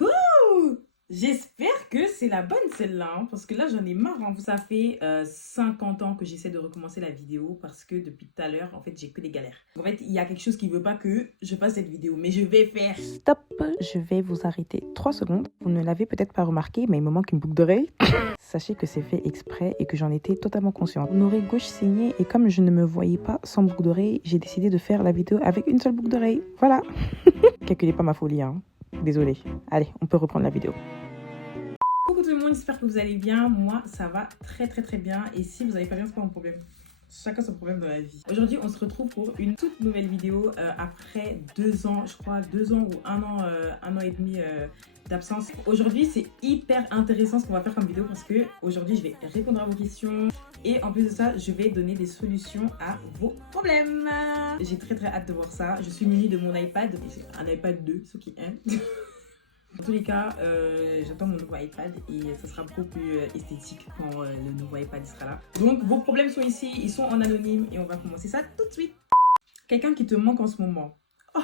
Ouh, j'espère que c'est la bonne celle-là, hein, parce que là j'en ai marre, hein. Ça fait 50 ans que j'essaie de recommencer la vidéo parce que depuis tout à l'heure, en fait, j'ai que des galères. En fait, il y a quelque chose qui veut pas que je fasse cette vidéo, mais je vais faire. Stop, je vais vous arrêter 3 secondes. Vous ne l'avez peut-être pas remarqué, mais il me manque une boucle d'oreille. Sachez que c'est fait exprès et que j'en étais totalement consciente. Mon oreille gauche saignait et comme je ne me voyais pas sans boucle d'oreille, j'ai décidé de faire la vidéo avec une seule boucle d'oreille. Voilà. Calculez pas ma folie, hein. Désolée. Allez, on peut reprendre la vidéo. Coucou tout le monde, j'espère que vous allez bien. Moi, ça va très bien. Et si vous n'allez pas bien, c'est pas mon problème. Chacun son problème dans la vie. Aujourd'hui, on se retrouve pour une toute nouvelle vidéo après 2 ans, je crois, 2 ans ou 1 an et demi d'absence. Aujourd'hui, c'est hyper intéressant ce qu'on va faire comme vidéo parce que aujourd'hui, je vais répondre à vos questions. Et en plus de ça, je vais donner des solutions à vos problèmes. J'ai très hâte de voir ça. Je suis munie de mon iPad, un iPad 2, ce qui est. En tous les cas, j'attends mon nouveau iPad et ça sera beaucoup plus esthétique quand le nouveau iPad sera là. Donc vos problèmes sont ici, ils sont en anonyme et on va commencer ça tout de suite. Quelqu'un qui te manque en ce moment. Oh,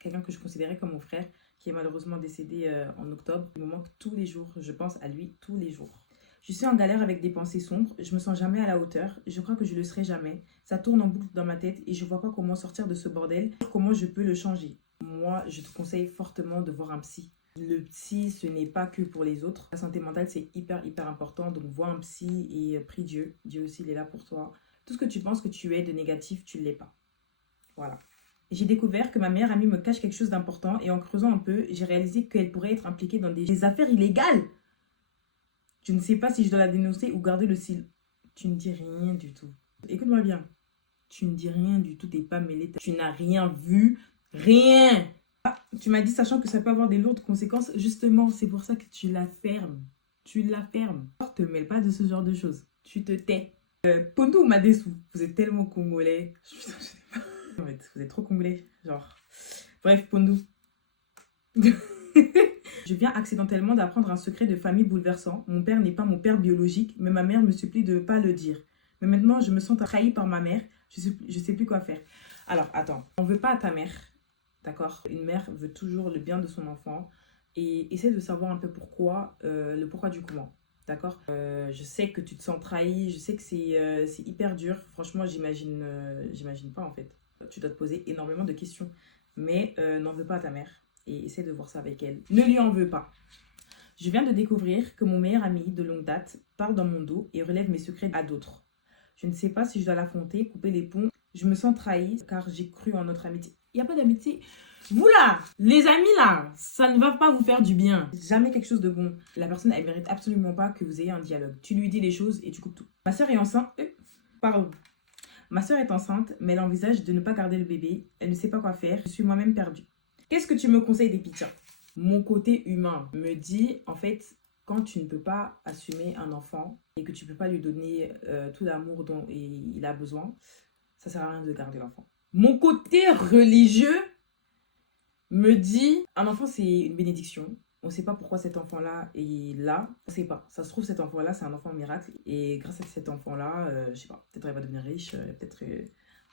quelqu'un que je considérais comme mon frère qui est malheureusement décédé en octobre. Il me manque tous les jours, je pense à lui tous les jours. Je suis en galère avec des pensées sombres, je me sens jamais à la hauteur, je crois que je le serai jamais. Ça tourne en boucle dans ma tête et je vois pas comment sortir de ce bordel, comment je peux le changer. Moi, je te conseille fortement de voir un psy. Le psy, ce n'est pas que pour les autres. La santé mentale, c'est hyper important. Donc, vois un psy et prie Dieu. Dieu aussi, il est là pour toi. Tout ce que tu penses que tu es de négatif, tu ne l'es pas. Voilà. J'ai découvert que ma meilleure amie me cache quelque chose d'important. Et en creusant un peu, j'ai réalisé qu'elle pourrait être impliquée dans des affaires illégales. Je ne sais pas si je dois la dénoncer ou garder le cil. Tu ne dis rien du tout. Écoute-moi bien. Tu ne dis rien du tout. Tu n'es pas mêlée. Tu n'as rien vu. Rien. Ah, tu m'as dit sachant que ça peut avoir des lourdes conséquences. Justement, c'est pour ça que tu la fermes. Tu la fermes. Ne te mêle pas de ce genre de choses. Tu te tais. Pondo ou Madessou, vous êtes tellement congolais. Putain, je sais pas. En fait, vous êtes trop congolais. Genre. Bref, Pondo. Je viens accidentellement d'apprendre un secret de famille bouleversant. Mon père n'est pas mon père biologique, mais ma mère me supplie de ne pas le dire. Mais maintenant, je me sens trahie par ma mère. Je sais plus quoi faire. Alors, attends. On veut pas à ta mère. D'accord? Une mère veut toujours le bien de son enfant et essaie de savoir un peu pourquoi, le pourquoi du comment. D'accord? Je sais que tu te sens trahi, je sais que c'est hyper dur. Franchement, j'imagine pas en fait. Tu dois te poser énormément de questions. Mais n'en veux pas à ta mère et essaie de voir ça avec elle. Ne lui en veux pas. Je viens de découvrir que mon meilleur ami de longue date parle dans mon dos et relève mes secrets à d'autres. Je ne sais pas si je dois l'affronter, couper les ponts. Je me sens trahie car j'ai cru en notre amitié. Il n'y a pas d'amitié. Vous là, les amis là, ça ne va pas vous faire du bien. Jamais quelque chose de bon. La personne, elle mérite absolument pas que vous ayez un dialogue. Tu lui dis les choses et tu coupes tout. Ma soeur est enceinte. Pardon. Ma soeur est enceinte, mais elle envisage de ne pas garder le bébé. Elle ne sait pas quoi faire. Je suis moi-même perdue. Qu'est-ce que tu me conseilles des pitchs? Mon côté humain me dit, en fait, quand tu ne peux pas assumer un enfant et que tu ne peux pas lui donner tout l'amour dont il a besoin, ça sert à rien de garder l'enfant. Mon côté religieux me dit, un enfant c'est une bénédiction. On ne sait pas pourquoi cet enfant-là est là. On ne sait pas. Ça se trouve, cet enfant-là, c'est un enfant miracle. Et grâce à cet enfant-là, je sais pas, peut-être elle va devenir riche, peut-être...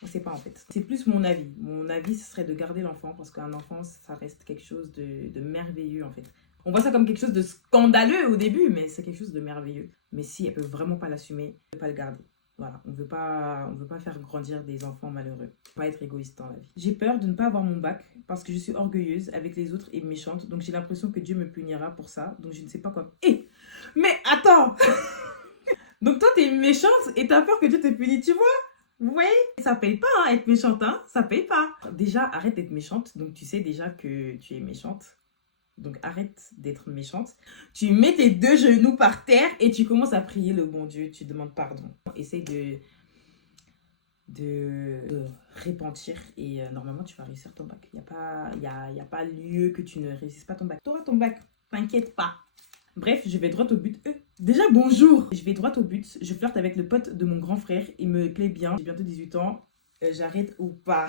on ne sait pas en fait. C'est plus mon avis. Mon avis, ce serait de garder l'enfant parce qu'un enfant, ça reste quelque chose de merveilleux en fait. On voit ça comme quelque chose de scandaleux au début, mais c'est quelque chose de merveilleux. Mais si elle peut vraiment pas l'assumer, elle ne peut pas le garder. Voilà, on veut pas faire grandir des enfants malheureux. Faut pas être égoïste dans la vie. J'ai peur de ne pas avoir mon bac parce que je suis orgueilleuse avec les autres et méchante. Donc j'ai l'impression que Dieu me punira pour ça. Donc je ne sais pas quoi. Eh, mais attends. Donc toi t'es méchante et t'as peur que Dieu te punisse, tu vois? Vous voyez? Ça paye pas hein, être méchante, hein? Ça paye pas. Déjà, arrête d'être méchante. Donc tu sais déjà que tu es méchante. Donc arrête d'être méchante. Tu mets tes 2 genoux par terre et tu commences à prier le bon Dieu. Tu demandes pardon. Essaye de repentir et normalement tu vas réussir ton bac. Il n'y a pas lieu que tu ne réussisses pas ton bac. Tu auras ton bac. T'inquiète pas. Bref, je vais droit au but. Déjà, bonjour. Je vais droit au but. Je flirte avec le pote de mon grand frère. Il me plaît bien. J'ai bientôt 18 ans. J'arrête ou pas?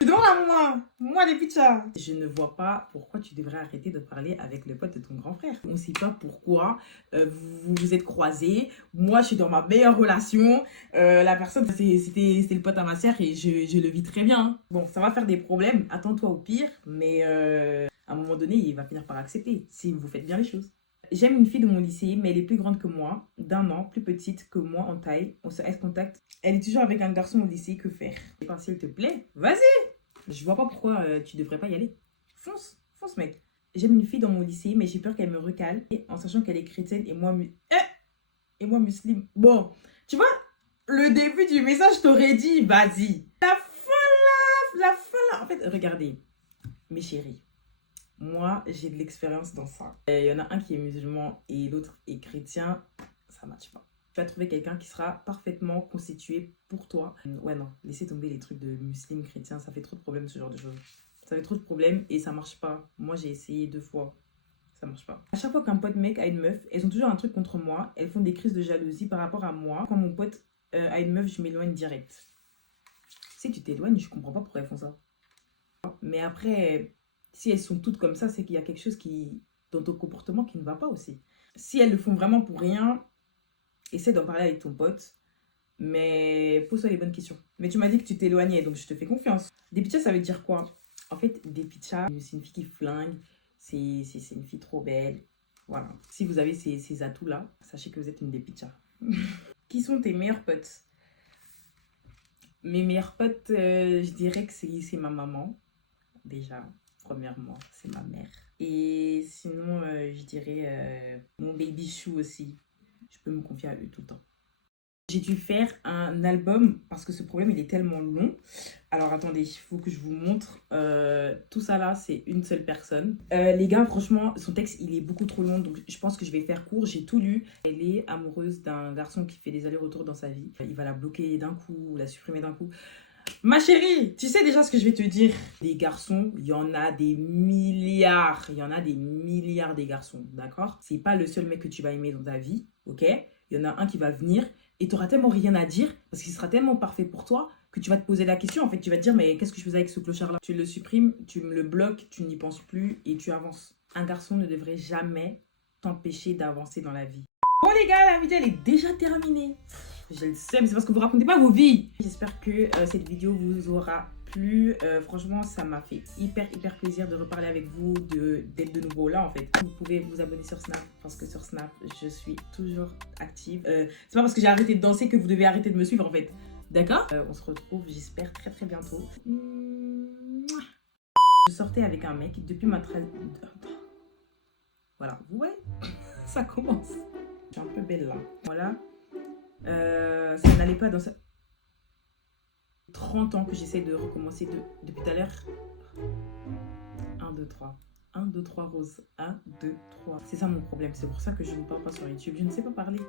Tu là, moi des pizzas. Je ne vois pas pourquoi tu devrais arrêter de parler avec le pote de ton grand frère. On ne sait pas pourquoi vous vous êtes croisés. Moi, je suis dans ma meilleure relation. La personne, c'était le pote à ma sœur et je le vis très bien. Hein. Bon, ça va faire des problèmes. Attends-toi au pire, mais à un moment donné, il va finir par accepter si vous faites bien les choses. J'aime une fille de mon lycée, mais elle est plus grande que moi, d'1 an, plus petite que moi en taille. On se reste contact. Elle est toujours avec un garçon au lycée, que faire? S'il te plaît, vas-y. Je vois pas pourquoi tu devrais pas y aller. Fonce, fonce mec. J'aime une fille dans mon lycée, mais j'ai peur qu'elle me recale, en sachant qu'elle est chrétienne et moi musulmane. Bon, tu vois, le début du message t'aurait dit, vas-y. La folle. En fait, regardez, mes chéris. Moi, j'ai de l'expérience dans ça. Il y en a un qui est musulman et l'autre est chrétien. Ça ne matche pas. Tu vas trouver quelqu'un qui sera parfaitement constitué pour toi. Ouais, non, laissez tomber les trucs de musulmans, chrétiens. Ça fait trop de problèmes, ce genre de choses. Ça fait trop de problèmes et ça marche pas. Moi, j'ai essayé 2 fois. Ça marche pas. À chaque fois qu'un pote mec a une meuf, elles ont toujours un truc contre moi. Elles font des crises de jalousie par rapport à moi. Quand mon pote a une meuf, je m'éloigne direct. Si tu t'éloignes, je comprends pas pourquoi elles font ça. Mais après... Si elles sont toutes comme ça, c'est qu'il y a quelque chose dans ton comportement qui ne va pas aussi. Si elles le font vraiment pour rien, essaie d'en parler avec ton pote, mais pose-toi les bonnes questions. Mais tu m'as dit que tu t'éloignais, donc je te fais confiance. Des pichas, ça veut dire quoi? En fait, des pichas, c'est une fille qui flingue, c'est une fille trop belle. Voilà. Si vous avez ces atouts-là, sachez que vous êtes une des pichas. Qui sont tes meilleurs potes? Mes meilleurs potes, je dirais que c'est ma maman, déjà. Premièrement, c'est ma mère. Et sinon, je dirais mon baby chou aussi. Je peux me confier à eux tout le temps. J'ai dû faire un album parce que ce problème, il est tellement long. Alors, attendez, il faut que je vous montre. Tout ça là, c'est une seule personne. Les gars, franchement, son texte, il est beaucoup trop long. Donc, je pense que je vais faire court. J'ai tout lu. Elle est amoureuse d'un garçon qui fait des allers-retours dans sa vie. Il va la bloquer d'un coup, la supprimer d'un coup. Ma chérie, tu sais déjà ce que je vais te dire. Des garçons, il y en a des milliards. Il y en a des milliards des garçons, d'accord? C'est pas le seul mec que tu vas aimer dans ta vie, ok? Il y en a un qui va venir et tu n'auras tellement rien à dire parce qu'il sera tellement parfait pour toi que tu vas te poser la question. En fait, tu vas te dire, mais qu'est-ce que je faisais avec ce clochard-là? Tu le supprimes, tu me le bloques, tu n'y penses plus et tu avances. Un garçon ne devrait jamais t'empêcher d'avancer dans la vie. Bon les gars, la vidéo elle est déjà terminée. Je le sais, mais c'est parce que vous racontez pas vos vies. J'espère que cette vidéo vous aura plu. Franchement, ça m'a fait hyper plaisir de reparler avec vous, d'être de nouveau là en fait. Vous pouvez vous abonner sur Snap parce que sur Snap, je suis toujours active. C'est pas parce que j'ai arrêté de danser que vous devez arrêter de me suivre en fait. D'accord? On se retrouve, j'espère, très bientôt. Je sortais avec un mec depuis ma Voilà, vous voyez, ça commence. Je suis un peu belle là. Voilà. Ça n'allait pas dans ça. 30 ans que j'essaie de recommencer depuis tout à l'heure. 1, 2, 3. 1, 2, 3 rose. 1, 2, 3. C'est ça mon problème. C'est pour ça que je ne parle pas sur YouTube. Je ne sais pas parler.